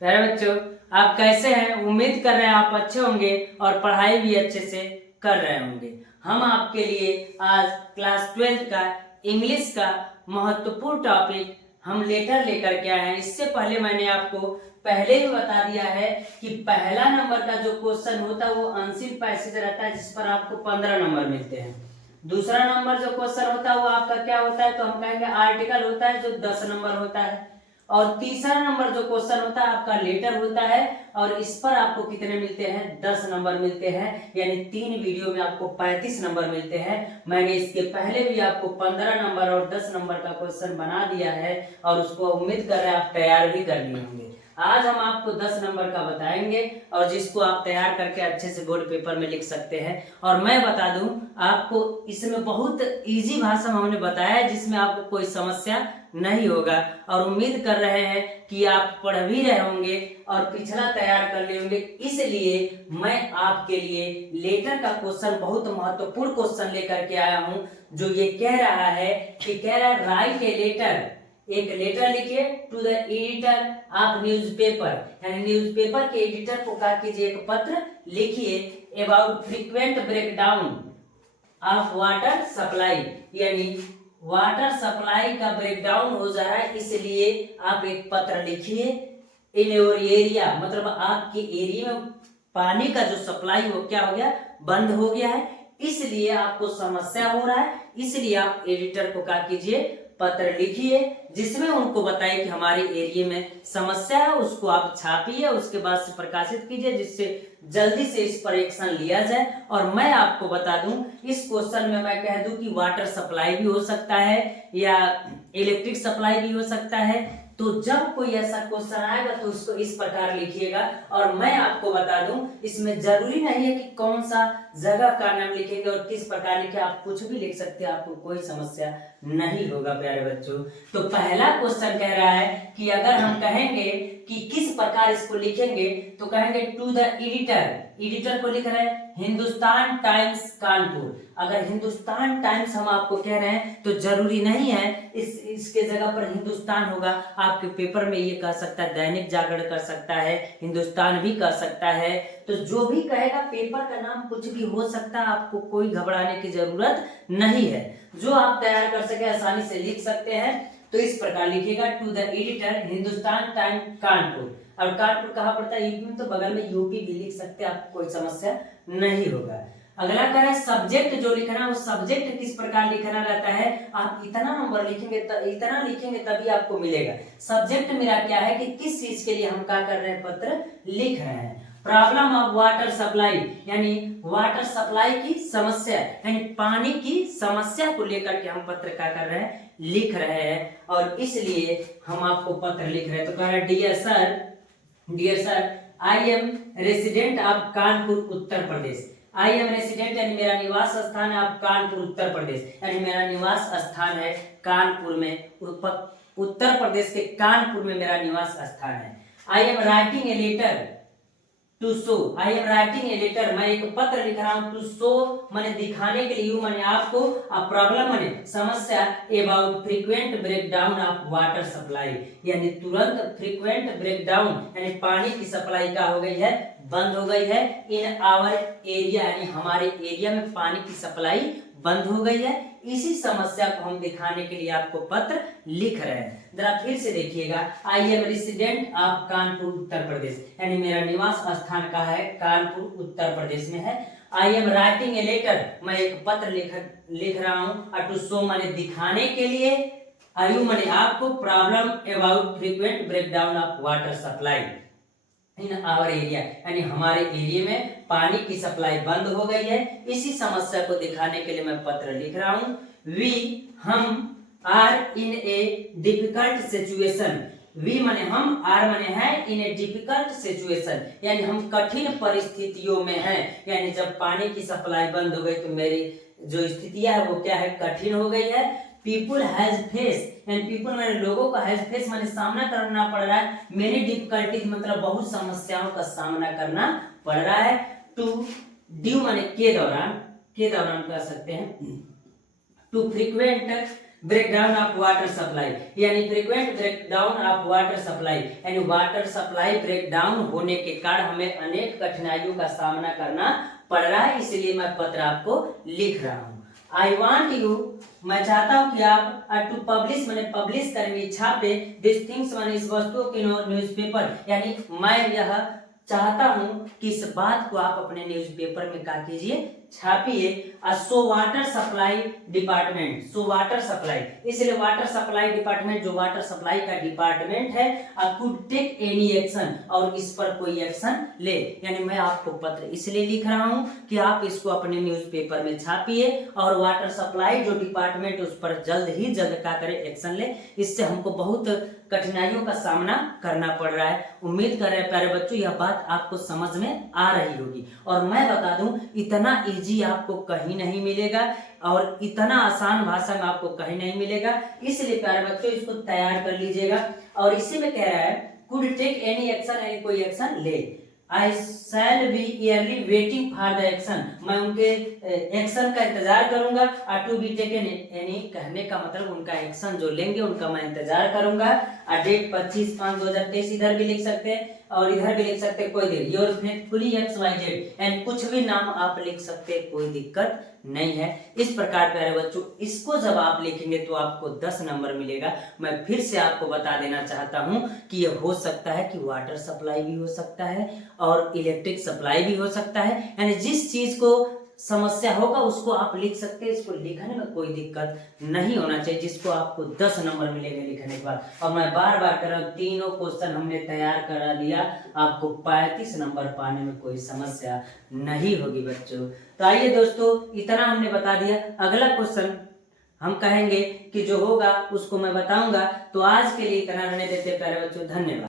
प्यारे बच्चों, आप कैसे हैं? उम्मीद कर रहे हैं आप अच्छे होंगे और पढ़ाई भी अच्छे से कर रहे होंगे। हम आपके लिए आज क्लास 12 का इंग्लिश का महत्वपूर्ण टॉपिक हम लेटर लेकर के आए हैं। इससे पहले मैंने आपको पहले भी बता दिया है कि पहला नंबर का जो क्वेश्चन होता है वो अनसीन पैसेज रहता है, जिस पर आपको 15 नंबर मिलते हैं। दूसरा नंबर जो क्वेश्चन होता है वो आपका क्या होता है, तो हम कहेंगे आर्टिकल होता है, जो 10 नंबर होता है। और तीसरा नंबर जो क्वेश्चन होता है आपका लेटर होता है, और इस पर आपको कितने मिलते हैं? 10 नंबर मिलते हैं। यानी 3 वीडियो में आपको 35 नंबर मिलते हैं। मैंने इसके पहले भी आपको 15 नंबर और 10 नंबर का क्वेश्चन बना दिया है, और उसको उम्मीद कर रहे हैं आप तैयार भी कर लिए होंगे। आज हम आपको 10 नंबर का बताएंगे, और जिसको आप तैयार करके अच्छे से बोर्ड पेपर में लिख सकते हैं। और मैं बता दूं आपको, इसमें बहुत इजी भाषा में हमने बताया है, जिसमें आपको कोई समस्या नहीं होगा। और उम्मीद कर रहे हैं कि आप पढ़ भी रहे होंगे और पिछला तैयार कर लिए होंगे। इसलिए मैं आपके लिए लेटर का क्वेश्चन, बहुत महत्वपूर्ण क्वेश्चन लेकर के आया हूं, जो ये कह रहा है कि राइट ए लेटर, एक लेटर लिखिए to the editor of newspaper, यानी न्यूज़पेपर के एडिटर को क्या कीजिए, एक पत्र लिखिए about frequent breakdown of water supply, यानी वाटर सप्लाई का ब्रेकडाउन हो जा रहा है, इसलिए आप एक पत्र लिखिए। इन योर एरिया, मतलब आपके एरिया में पानी का जो सप्लाई वो क्या हो गया, बंद हो गया है, इसलिए आपको समस्या हो रहा है। इसलिए आप एडिटर को क्या कीजिए, पत्र लिखिए, जिसमें उनको बताइए कि हमारे एरिया में समस्या है, उसको आप छापिए, उसके बाद से प्रकाशित कीजिए, जिससे जल्दी से इस पर एक्शन लिया जाए। और मैं आपको बता दूं, इस क्वेश्चन में मैं कह दूं कि वाटर सप्लाई भी हो सकता है या इलेक्ट्रिक सप्लाई भी हो सकता है। तो जब कोई ऐसा क्वेश्चन आएगा तो उसको इस प्रकार लिखिएगा। और मैं आपको बता दूं, इसमें जरूरी नहीं है कि कौन सा जगह का नाम लिखेंगे और किस प्रकार लिखे, आप कुछ भी लिख सकते हैं, आपको कोई समस्या नहीं होगा प्यारे बच्चों। तो पहला क्वेश्चन कह रहा है कि अगर हम कहेंगे कि किस प्रकार इसको लिखेंगे, तो कहेंगे टू द एडिटर, एडिटर को लिख रहे हैं हिंदुस्तान टाइम्स कानपुर। अगर हिंदुस्तान टाइम्स हम आपको कह रहे हैं तो जरूरी नहीं है इसके जगह पर हिंदुस्तान होगा। आपके पेपर में ये कह सकता है, दैनिक जागरण कर सकता है, हिंदुस्तान भी कर सकता है। तो जो भी कहेगा, पेपर का नाम कुछ भी हो सकता है, आपको कोई घबराने की जरूरत नहीं है। जो आप तैयार कर सके, आसानी से लिख सकते हैं। तो इस प्रकार लिखिएगा to the editor Hindustan time Kanpur. और कानपुर कहाँ पड़ता है? यूपी में, तो बगल में यूपी भी लिख सकते हैं, आपको कोई समस्या नहीं होगा। अगला कह रहा है सब्जेक्ट जो लिखना है, वो सब्जेक्ट किस प्रकार लिखना रहता है। आप इतना नंबर लिखेंगे, इतना लिखेंगे तभी आपको मिलेगा। सब्जेक्ट मेरा क्या है कि किस चीज के लिए हम क्या कर रहे हैं, पत्र लिख रहे हैं। प्रॉब्लम ऑफ वाटर सप्लाई, यानी वाटर सप्लाई की समस्या, यानी पानी की समस्या को लेकर के हम पत्र क्या कर रहे हैं, लिख रहे हैं। और इसलिए हम आपको पत्र लिख रहे हैं। तो कह रहा है dear sir I am resident of Kanpur Uttar Pradesh. I am resident यानी मेरा निवास स्थान है आप कानपुर उत्तर प्रदेश, यानी मेरा निवास स्थान है कानपुर में, उत्तर प्रदेश के कानपुर में मेरा निवास स्थान है। I am writing a letter to show, I am writing a letter, मैं एक पत्र लिख रहा हूं, टू शो माने दिखाने के लिए, यू माने आपको, अब प्रॉब्लम माने समस्या, about frequent breakdown of water supply, यानी तुरंत फ्रीक्वेंट ब्रेकडाउन, यानी पानी की सप्लाई का हो गई है, बंद हो गई है, इन आवर एरिया, यानी हमारे एरिया में पानी की सप्लाई बंद हो गई है। इसी समस्या को हम दिखाने के लिए आपको पत्र लिख रहे हैं। जरा फिर से देखिएगा, I am resident of Kanpur Uttar Pradesh, यानी मेरा निवास स्थान का है कानपुर उत्तर प्रदेश में है। I am writing a letter, मैं एक पत्र लिख रहा हूँ। टू शो माने दिखाने के लिए, आयु माने आपको, problem about frequent breakdown of water supply in our area, यानी हमारे एरिया में पानी की सप्लाई बंद हो गई है। इसी समस्या को दिखाने के लिए मैं पत्र लिख रहा हूं। वी हम are in a difficult situation, we माने हम, आर माने है, इन ए डिफिकल्ट सिचुएशन, यानी हम कठिन परिस्थितियों में हैं। यानी जब पानी की सप्लाई बंद हो गई तो मेरी जो स्थितियां है वो क्या है, कठिन हो गई है। पीपुल हैज फेस, यानी पीपुल माने लोगों का, हैज फेस माने सामना करना पड़ रहा है, मेनी डिफिकल्टीज मतलब बहुत समस्याओं का सामना करना पड़ रहा है। टू ड्यू माने के दौरान, के दौरान कर सकते हैं। Too frequent breakdown of water supply, यानी frequent breakdown of water supply, यानी वाटर सप्लाई ब्रेक डाउन होने के कारण हमें अनेक कठिनाइयों का सामना करना पड़ रहा है, इसलिए मैं पत्र आपको लिख रहा हूँ। आई वॉन्ट यू, मैं चाहता हूँ कि आप टू पब्लिश, मैंने पब्लिश करेंगे, छापे दिस थिंग्स, मैंने इस वस्तुओं के न्यूज़पेपर, यानी मैं यह चाहता हूं कि इस बात को आप अपने न्यूज़पेपर में क्या कीजिए, छापिए। So water supply department, so water supply, इसलिए वाटर सप्लाई डिपार्टमेंट, जो वाटर सप्लाई का डिपार्टमेंट है, कुड टेक एनी एक्शन, और इस पर कोई एक्शन ले, यानी मैं आपको पत्र इसलिए लिख रहा हूं कि आप इसको अपने न्यूज़पेपर में छापिए और वाटर सप्लाई जो डिपार्टमेंट उस पर जल्द ही जल्द क्या करे, एक्शन ले। इससे हमको बहुत कठिनाइयों का सामना करना पड़ रहा है। उम्मीद कर रहे हैं प्यारे बच्चों यह बात आपको समझ में आ रही होगी, और मैं बता दूं इतना इजी आपको कहीं नहीं मिलेगा और इतना आसान भाषा में आपको कहीं नहीं मिलेगा, इसलिए प्यारे बच्चों इसको तैयार कर लीजिएगा। और इसी में कह रहा है कुड टेक एनी एक्शन, यानी कोई एक्शन ले। I shall be early waiting for the action, मैं उनके एक्शन का इंतजार करूंगा। टू बी टेकन एनी, कहने का मतलब उनका एक्शन जो लेंगे उनका मैं इंतजार करूंगा। डेट 25/5/2023, इधर भी लिख सकते हैं और इधर भी लिख सकते हैं, कोई देर। योर फेथफुली XYZ, एंड कुछ भी नाम आप लिख सकते हैं, कोई दिक्कत नहीं है। इस प्रकार प्यारे बच्चों इसको जब आप लिखेंगे तो आपको 10 नंबर मिलेगा। मैं फिर से आपको बता देना चाहता हूं कि यह हो सकता है कि वाटर सप्लाई भी हो सकता है और इलेक्ट्रिक सप्लाई भी हो सकता है, यानी जिस चीज को समस्या होगा उसको आप लिख सकते हैं, इसको लिखने में कोई दिक्कत नहीं होना चाहिए, जिसको आपको 10 नंबर मिलेंगे लिखने के बाद। और मैं बार बार कर रहा हूँ, तीनों क्वेश्चन हमने तैयार करा दिया, आपको 35 नंबर पाने में कोई समस्या नहीं होगी बच्चों। तो आइए दोस्तों इतना हमने बता दिया, अगला क्वेश्चन हम कहेंगे कि जो होगा उसको मैं बताऊंगा। तो आज के लिए इतना रहने देते प्यारे बच्चों, धन्यवाद।